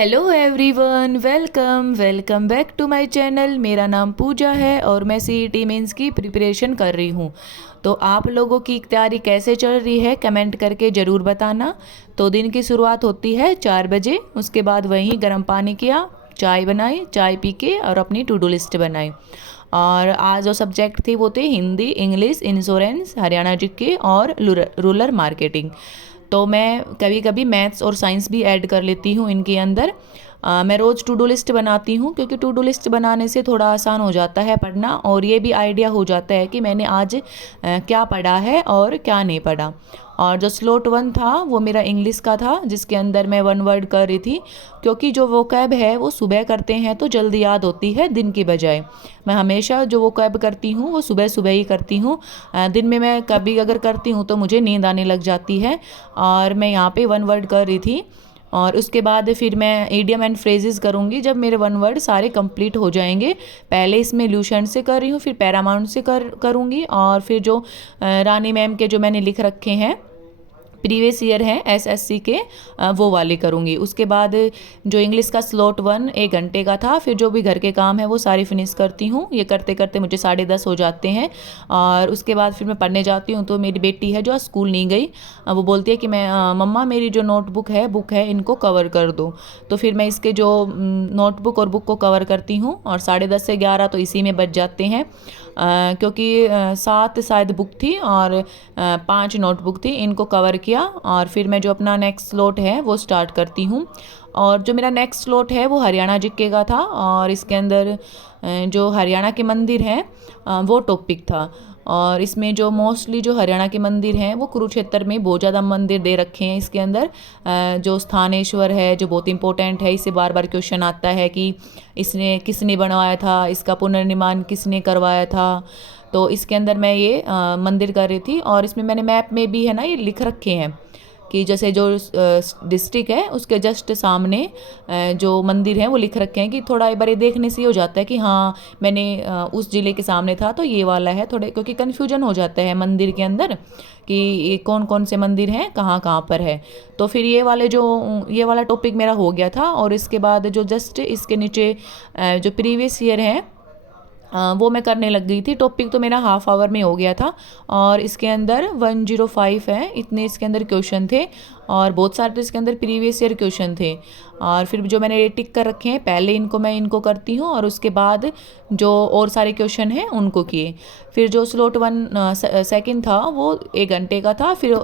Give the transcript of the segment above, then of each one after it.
Hello everyone, welcome welcome back to my channel. मेरा नाम पूजा है और मैं सीईटी मेंस की प्रिपरेशन कर रही हूँ। तो आप लोगों की तैयारी कैसे चल रही है कमेंट करके ज़रूर बताना। तो दिन की शुरुआत होती है 4 बजे। उसके बाद वहीं गर्म पानी किया, चाय बनाई, चाय पी के और अपनी टू डू लिस्ट बनाई। और आज जो सब्जेक्ट थी वो थे Hindi, English, insurance, Haryana GK और रूरल मार्केटिंग। तो मैं कभी कभी मैथ्स और साइंस भी ऐड कर लेती हूँ इनके अंदर। मैं रोज़ टू डू लिस्ट बनाती हूँ क्योंकि टू डू लिस्ट बनाने से थोड़ा आसान हो जाता है पढ़ना, और ये भी आइडिया हो जाता है कि मैंने आज क्या पढ़ा है और क्या नहीं पढ़ा। और जो स्लॉट 1 था वो मेरा इंग्लिश का था, जिसके अंदर मैं 1 वर्ड कर रही थी, क्योंकि जो वोकैब है वो सुबह करते हैं तो जल्दी याद होती है दिन की बजाय। मैं हमेशा जो वोकैब करती हूँ वो सुबह सुबह ही करती हूँ। दिन में मैं कभी अगर करती हूँ तो मुझे नींद आने लग जाती है। और मैं यहाँ पे 1 वर्ड कर रही थी, और उसके बाद फिर मैं इडियम एंड फ्रेजेस करूँगी जब मेरे 1 वर्ड सारे कंप्लीट हो जाएंगे। पहले इसमें ल्यूसेंट से कर रही हूँ, फिर पैरामाउंट से करूँगी, और फिर जो रानी मैम के जो मैंने लिख रखे हैं प्रीवियस ईयर हैं एसएससी के, वो वाले करूँगी। उसके बाद जो इंग्लिश का स्लॉट 1 1 घंटे का था, फिर जो भी घर के काम है वो सारी फिनिश करती हूँ। ये करते करते मुझे 10:30 हो जाते हैं। और उसके बाद फिर मैं पढ़ने जाती हूँ। तो मेरी बेटी है जो आज स्कूल नहीं गई, वो बोलती है कि मैं मम्मा मेरी जो नोटबुक है बुक है इनको कवर कर दो। तो फिर मैं इसके जो नोटबुक और बुक को कवर करती हूँ, और 10:30 से 11 तो इसी में बच जाते हैं। क्योंकि 7 शायद बुक थी और 5 नोटबुक थी, इनको कवर किया। और फिर मैं जो अपना नेक्स्ट स्लॉट है वो स्टार्ट करती हूँ। और जो मेरा नेक्स्ट स्लॉट है वो हरियाणा जीके का था, और इसके अंदर जो हरियाणा के मंदिर हैं वो टॉपिक था। और इसमें जो मोस्टली जो हरियाणा के मंदिर हैं वो कुरुक्षेत्र में बहुत ज़्यादा मंदिर दे रखे हैं। इसके अंदर जो स्थानेश्वर है जो बहुत इंपॉर्टेंट है, इससे बार बार क्वेश्चन आता है कि इसने किसने बनवाया था, इसका पुनर्निर्माण किसने करवाया था। तो इसके अंदर मैं ये मंदिर कर रही थी, और इसमें मैंने मैप में भी है ना ये लिख रखे हैं कि जैसे जो डिस्ट्रिक्ट है उसके जस्ट सामने जो मंदिर है वो लिख रखे हैं, कि थोड़ा एक बार ये देखने से ही हो जाता है कि हाँ मैंने उस ज़िले के सामने था तो ये वाला है। थोड़े क्योंकि कन्फ्यूजन हो जाता है मंदिर के अंदर कि ये कौन कौन से मंदिर हैं कहाँ कहाँ पर है। तो फिर ये वाला टॉपिक मेरा हो गया था। और इसके बाद जो जस्ट इसके नीचे जो प्रीवियस ईयर है वो मैं करने लग गई थी। टॉपिक तो मेरा हाफ आवर में हो गया था, और इसके अंदर 105 है इतने इसके अंदर क्वेश्चन थे, और बहुत सारे तो इसके अंदर प्रीवियस ईयर क्वेश्चन थे। और फिर जो मैंने टिक कर रखे हैं पहले इनको करती हूँ, और उसके बाद जो और सारे क्वेश्चन हैं उनको किए। फिर जो स्लॉट 1 सेकंड था वो 1 घंटे का था। फिर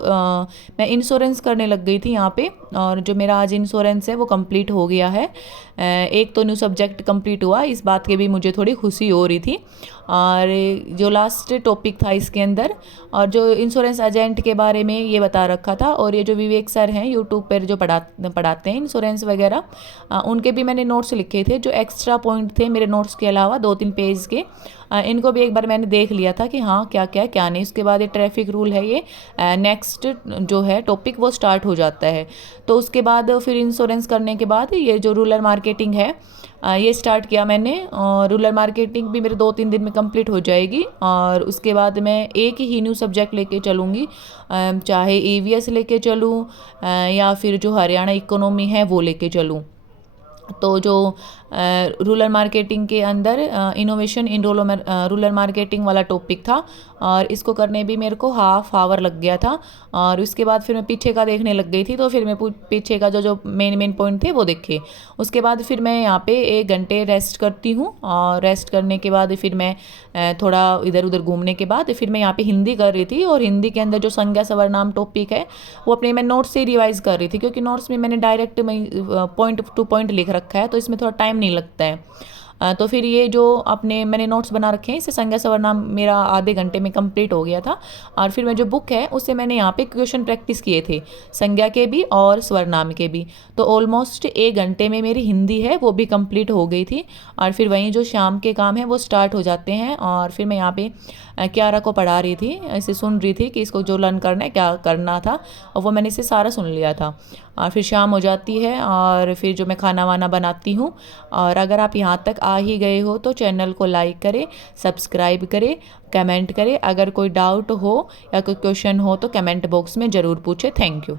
मैं इंश्योरेंस करने लग गई थी यहाँ पे, और जो मेरा आज इंश्योरेंस है वो कंप्लीट हो गया है। एक तो न्यू सब्जेक्ट कंप्लीट हुआ, इस बात की भी मुझे थोड़ी खुशी हो रही थी। और जो लास्ट टॉपिक था इसके अंदर, और जो इंश्योरेंस एजेंट के बारे में ये बता रखा था, और ये जो विवेक सर हैं यूट्यूब पर जो पढ़ाते हैं इंश्योरेंस वगैरह, उनके भी मैंने नोट्स लिखे थे जो एक्स्ट्रा पॉइंट थे मेरे नोट्स के अलावा 2-3 पेज के। इनको भी एक बार मैंने देख लिया था कि हाँ क्या क्या क्या नहीं। उसके बाद ये ट्रैफिक रूल है, ये नेक्स्ट जो है टॉपिक वो स्टार्ट हो जाता है। तो उसके बाद फिर इंश्योरेंस करने के बाद ये जो रूरल मार्केटिंग है ये स्टार्ट किया मैंने, और रूरल मार्केटिंग भी मेरे 2-3 दिन में कंप्लीट हो जाएगी। और उसके बाद मैं एक ही न्यू सब्जेक्ट लेके चलूँगी, चाहे ईवीएस लेके चलूँ या फिर जो हरियाणा इकोनॉमी है वो लेके चलूँ। तो जो रूरल मार्केटिंग के अंदर इनोवेशन इन रूरल मार्केटिंग वाला टॉपिक था, और इसको करने भी मेरे को हाफ आवर लग गया था। और उसके बाद फिर मैं पीछे का देखने लग गई थी, तो फिर मैं पीछे का जो जो मेन पॉइंट थे वो देखे। उसके बाद फिर मैं यहाँ पे 1 घंटे रेस्ट करती हूँ, और रेस्ट करने के बाद फिर मैं थोड़ा इधर उधर घूमने के बाद फिर मैं यहाँ पे हिंदी कर रही थी। और हिंदी के अंदर जो संज्ञा सर्वनाम टॉपिक है वो अपने मैं नोट्स से रिवाइज कर रही थी, क्योंकि नोट्स में मैंने डायरेक्ट पॉइंट टू पॉइंट लिख रखा है तो इसमें थोड़ा टाइम नहीं लगता है। तो फिर ये जो अपने मैंने नोट्स बना रखे हैं इससे संज्ञा सर्वनाम मेरा आधे घंटे में कंप्लीट हो गया था। और फिर मैं जो बुक है उससे मैंने यहाँ पे क्वेश्चन प्रैक्टिस किए थे, संज्ञा के भी और सर्वनाम के भी। तो ऑलमोस्ट 1 घंटे में मेरी हिंदी है वो भी कंप्लीट हो गई थी। और फिर वहीं जो शाम के काम है वो स्टार्ट हो जाते हैं। और फिर मैं यहाँ पे क्यारा को पढ़ा रही थी, ऐसे सुन रही थी कि इसको जो लर्न करना है क्या करना था, और वो मैंने इसे सारा सुन लिया था। और फिर शाम हो जाती है, और फिर जो मैं खाना वाना बनाती हूँ। और अगर आप यहाँ तक आ ही गए हो तो चैनल को लाइक करें, सब्सक्राइब करें, कमेंट करें। अगर कोई डाउट हो या कोई क्वेश्चन हो तो कमेंट बॉक्स में ज़रूर पूछें। Thank you.